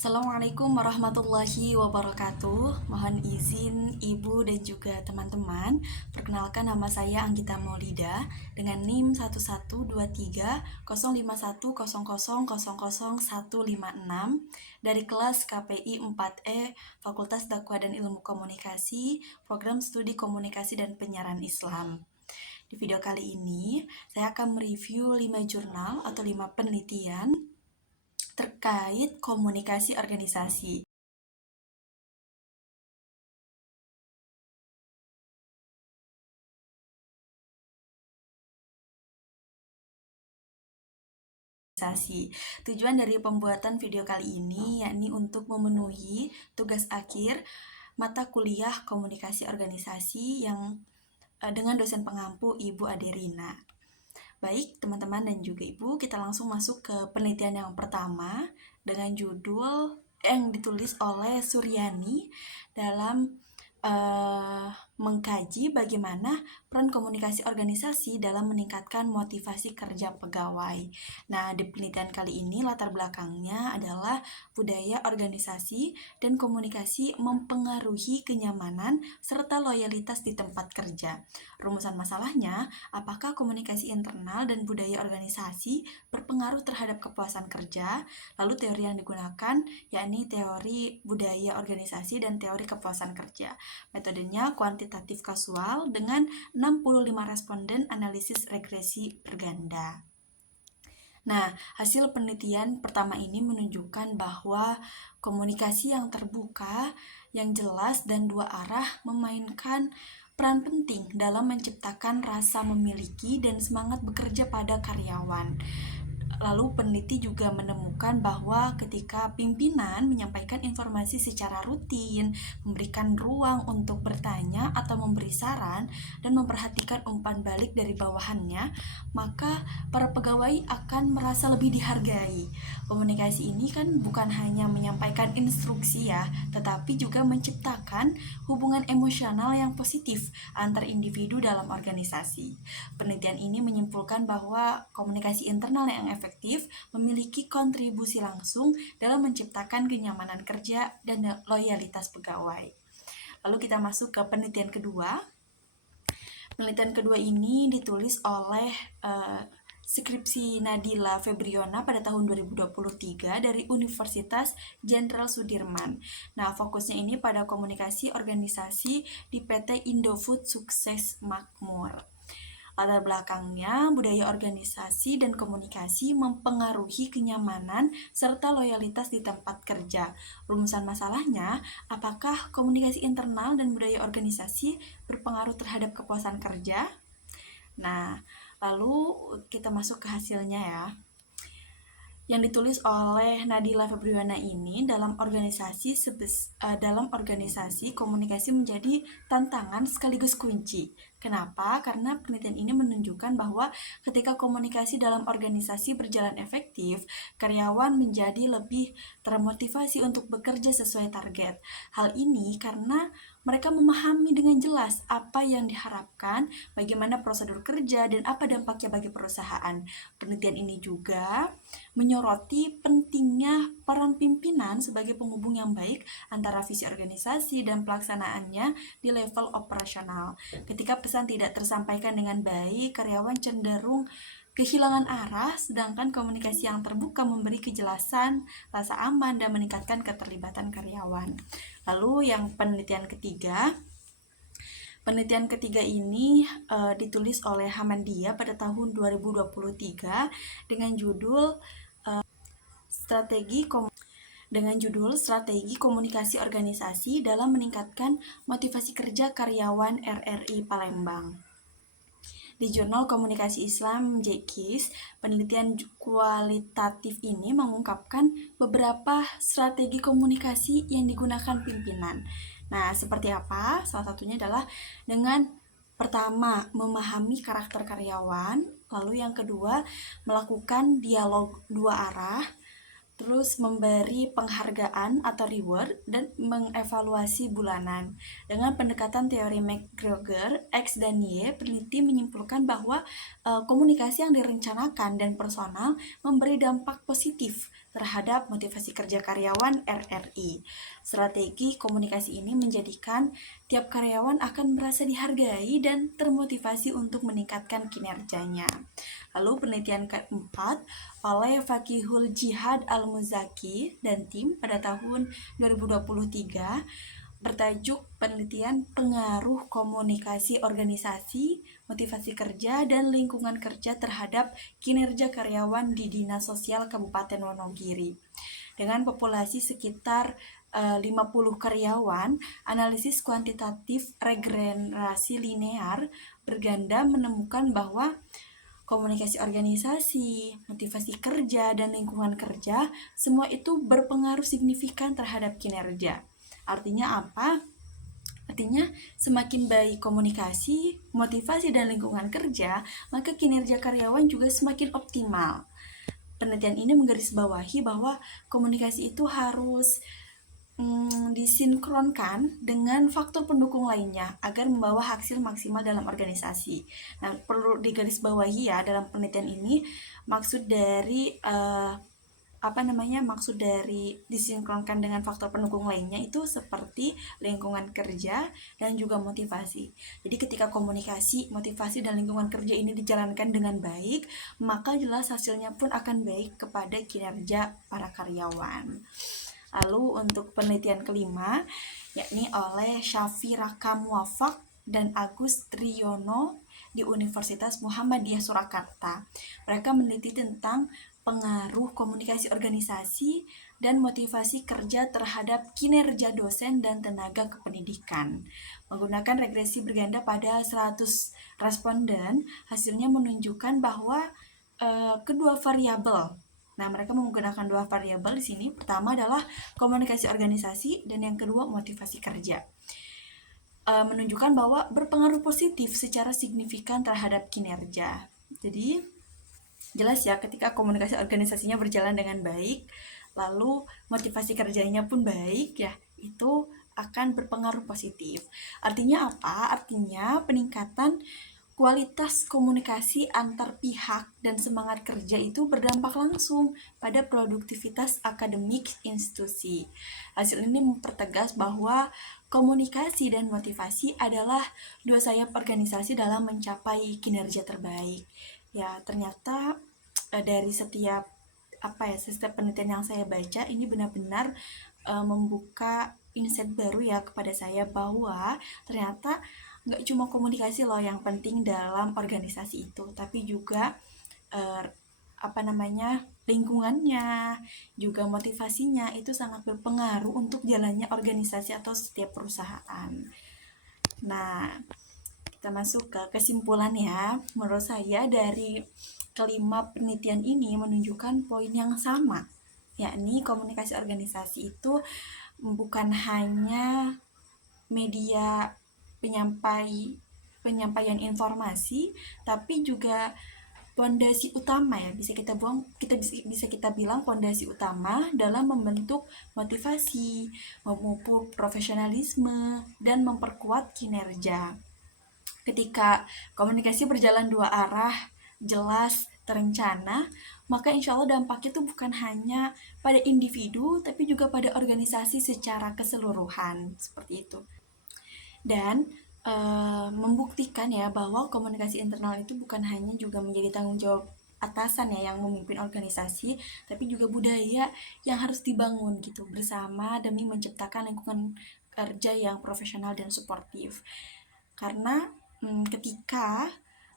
Assalamualaikum warahmatullahi wabarakatuh. Mohon izin Ibu dan juga teman-teman. Perkenalkan, nama saya Anggita Maulida dengan NIM 1123051000000156 dari kelas KPI 4E Fakultas Dakwah dan Ilmu Komunikasi, Program Studi Komunikasi dan Penyiaran Islam. Di video kali ini, saya akan mereview 5 jurnal atau 5 penelitian terkait komunikasi organisasi. Tujuan dari pembuatan video kali ini yakni untuk memenuhi tugas akhir mata kuliah komunikasi organisasi yang dengan dosen pengampu Ibu Aderina. Baik, teman-teman dan juga Ibu, kita langsung masuk ke penelitian yang pertama dengan judul yang ditulis oleh Suryani dalam mengkaji bagaimana peran komunikasi organisasi dalam meningkatkan motivasi kerja pegawai. Nah, di penelitian kali ini latar belakangnya adalah budaya organisasi dan komunikasi mempengaruhi kenyamanan serta loyalitas di tempat kerja. Rumusan masalahnya, apakah komunikasi internal dan budaya organisasi berpengaruh terhadap kepuasan kerja? Lalu teori yang digunakan yakni teori budaya organisasi dan teori kepuasan kerja. Metodenya kuantitatif kasual dengan 65 responden analisis regresi berganda. Nah, hasil penelitian pertama ini menunjukkan bahwa komunikasi yang terbuka, yang jelas, dan dua arah memainkan peran penting dalam menciptakan rasa memiliki dan semangat bekerja pada karyawan. Lalu peneliti juga menemukan bahwa ketika pimpinan menyampaikan informasi secara rutin, memberikan ruang untuk bertanya atau memberi saran, dan memperhatikan umpan balik dari bawahannya, maka para pegawai akan merasa lebih dihargai. Komunikasi ini kan bukan hanya menyampaikan instruksi ya, tetapi juga menciptakan hubungan emosional yang positif antar individu dalam organisasi. Penelitian ini menyimpulkan bahwa komunikasi internal yang efektif memiliki kontribusi langsung dalam menciptakan kenyamanan kerja dan loyalitas pegawai. Lalu kita masuk ke penelitian kedua. Penelitian kedua ini ditulis oleh Skripsi Nadila Febriona pada tahun 2023 dari Universitas Jenderal Sudirman. Nah, fokusnya ini pada komunikasi organisasi di PT Indofood Sukses Makmur. Latar belakangnya, budaya organisasi dan komunikasi mempengaruhi kenyamanan serta loyalitas di tempat kerja. Rumusan masalahnya, apakah komunikasi internal dan budaya organisasi berpengaruh terhadap kepuasan kerja? Nah, lalu kita masuk ke hasilnya ya. Yang ditulis oleh Nadila Febriana ini dalam organisasi komunikasi menjadi tantangan sekaligus kunci. Kenapa? Karena penelitian ini menunjukkan bahwa ketika komunikasi dalam organisasi berjalan efektif, karyawan menjadi lebih termotivasi untuk bekerja sesuai target. Hal ini karena mereka memahami dengan jelas apa yang diharapkan, bagaimana prosedur kerja, dan apa dampaknya bagi perusahaan. Penelitian ini juga menyoroti pentingnya peran pimpinan sebagai penghubung yang baik antara visi organisasi dan pelaksanaannya di level operasional. Ketika pesan tidak tersampaikan dengan baik, karyawan cenderung kehilangan arah, sedangkan komunikasi yang terbuka memberi kejelasan, rasa aman, dan meningkatkan keterlibatan karyawan. Lalu yang penelitian ketiga ini ditulis oleh Hamandia pada tahun 2023 dengan judul Strategi Komunikasi Organisasi dalam Meningkatkan Motivasi Kerja Karyawan RRI Palembang. Di Jurnal Komunikasi Islam JKIS, penelitian kualitatif ini mengungkapkan beberapa strategi komunikasi yang digunakan pimpinan. Nah, seperti apa? Salah satunya adalah dengan pertama, memahami karakter karyawan, lalu yang kedua, melakukan dialog dua arah, terus memberi penghargaan atau reward, dan mengevaluasi bulanan. Dengan pendekatan teori McGregor, X dan Y, peneliti menyimpulkan bahwa komunikasi yang direncanakan dan personal memberi dampak positif terhadap motivasi kerja karyawan RRI. Strategi komunikasi ini menjadikan tiap karyawan akan merasa dihargai dan termotivasi untuk meningkatkan kinerjanya. Lalu penelitian keempat oleh Fakihul Jihad Al-Muzaki dan tim pada tahun 2023 bertajuk penelitian pengaruh komunikasi organisasi, motivasi kerja, dan lingkungan kerja terhadap kinerja karyawan di Dinas Sosial Kabupaten Wonogiri. Dengan populasi sekitar 50 karyawan, analisis kuantitatif regenerasi linear berganda menemukan bahwa komunikasi organisasi, motivasi kerja, dan lingkungan kerja, semua itu berpengaruh signifikan terhadap kinerja. Artinya apa? Artinya, semakin baik komunikasi, motivasi, dan lingkungan kerja, maka kinerja karyawan juga semakin optimal. Penelitian ini menggarisbawahi bahwa komunikasi itu harus disinkronkan dengan faktor pendukung lainnya agar membawa hasil maksimal dalam organisasi. Nah, perlu digarisbawahi ya dalam penelitian ini maksud dari maksud dari disinkronkan dengan faktor pendukung lainnya itu seperti lingkungan kerja dan juga motivasi. Jadi ketika komunikasi, motivasi, dan lingkungan kerja ini dijalankan dengan baik, maka jelas hasilnya pun akan baik kepada kinerja para karyawan. Lalu untuk penelitian kelima, yakni oleh Syafi Raka Muafak dan Agus Triyono di Universitas Muhammadiyah Surakarta. Mereka meneliti tentang pengaruh komunikasi organisasi dan motivasi kerja terhadap kinerja dosen dan tenaga kependidikan. Menggunakan regresi berganda pada 100 responden, hasilnya menunjukkan bahwa kedua variabel. Nah, mereka menggunakan dua variabel di sini. Pertama adalah komunikasi organisasi dan yang kedua motivasi kerja. Menunjukkan bahwa berpengaruh positif secara signifikan terhadap kinerja. Jadi, jelas ya ketika komunikasi organisasinya berjalan dengan baik, lalu motivasi kerjanya pun baik ya, itu akan berpengaruh positif. Artinya apa? Artinya peningkatan kualitas komunikasi antar pihak dan semangat kerja itu berdampak langsung pada produktivitas akademik institusi. Hasil ini mempertegas bahwa komunikasi dan motivasi adalah dua sayap organisasi dalam mencapai kinerja terbaik. Ya, ternyata dari setiap penelitian yang saya baca ini benar-benar membuka insight baru ya kepada saya bahwa ternyata nggak cuma komunikasi loh yang penting dalam organisasi itu, tapi juga lingkungannya, juga motivasinya itu sangat berpengaruh untuk jalannya organisasi atau setiap perusahaan. Nah, kita masuk ke kesimpulan ya. Menurut saya dari kelima penelitian ini menunjukkan poin yang sama, yakni komunikasi organisasi itu bukan hanya media penyampaian informasi, tapi juga pondasi utama ya, bisa kita bilang pondasi utama dalam membentuk motivasi, memupuk profesionalisme, dan memperkuat kinerja. Ketika komunikasi berjalan dua arah, jelas, terencana, maka insya Allah dampaknya itu bukan hanya pada individu, tapi juga pada organisasi secara keseluruhan, seperti itu. Dan membuktikan ya bahwa komunikasi internal itu bukan hanya juga menjadi tanggung jawab atasan ya yang memimpin organisasi, tapi juga budaya yang harus dibangun gitu bersama demi menciptakan lingkungan kerja yang profesional dan suportif. Karena ketika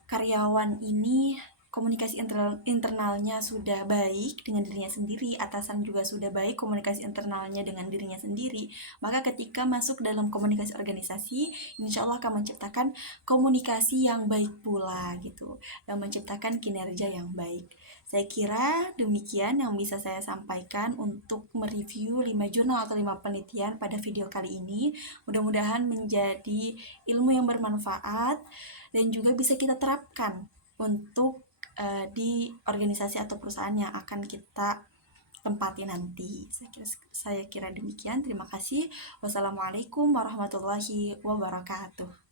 karyawan ini komunikasi internalnya sudah baik dengan dirinya sendiri, atasan juga sudah baik komunikasi internalnya dengan dirinya sendiri, maka ketika masuk dalam komunikasi organisasi, insya Allah akan menciptakan komunikasi yang baik pula gitu, dan menciptakan kinerja yang baik. Saya kira demikian yang bisa saya sampaikan untuk mereview 5 jurnal atau 5 penelitian pada video kali ini. Mudah-mudahan menjadi ilmu yang bermanfaat dan juga bisa kita terapkan untuk di organisasi atau perusahaan yang akan kita tempatnya nanti. Saya kira demikian. Terima kasih. Wassalamualaikum warahmatullahi wabarakatuh.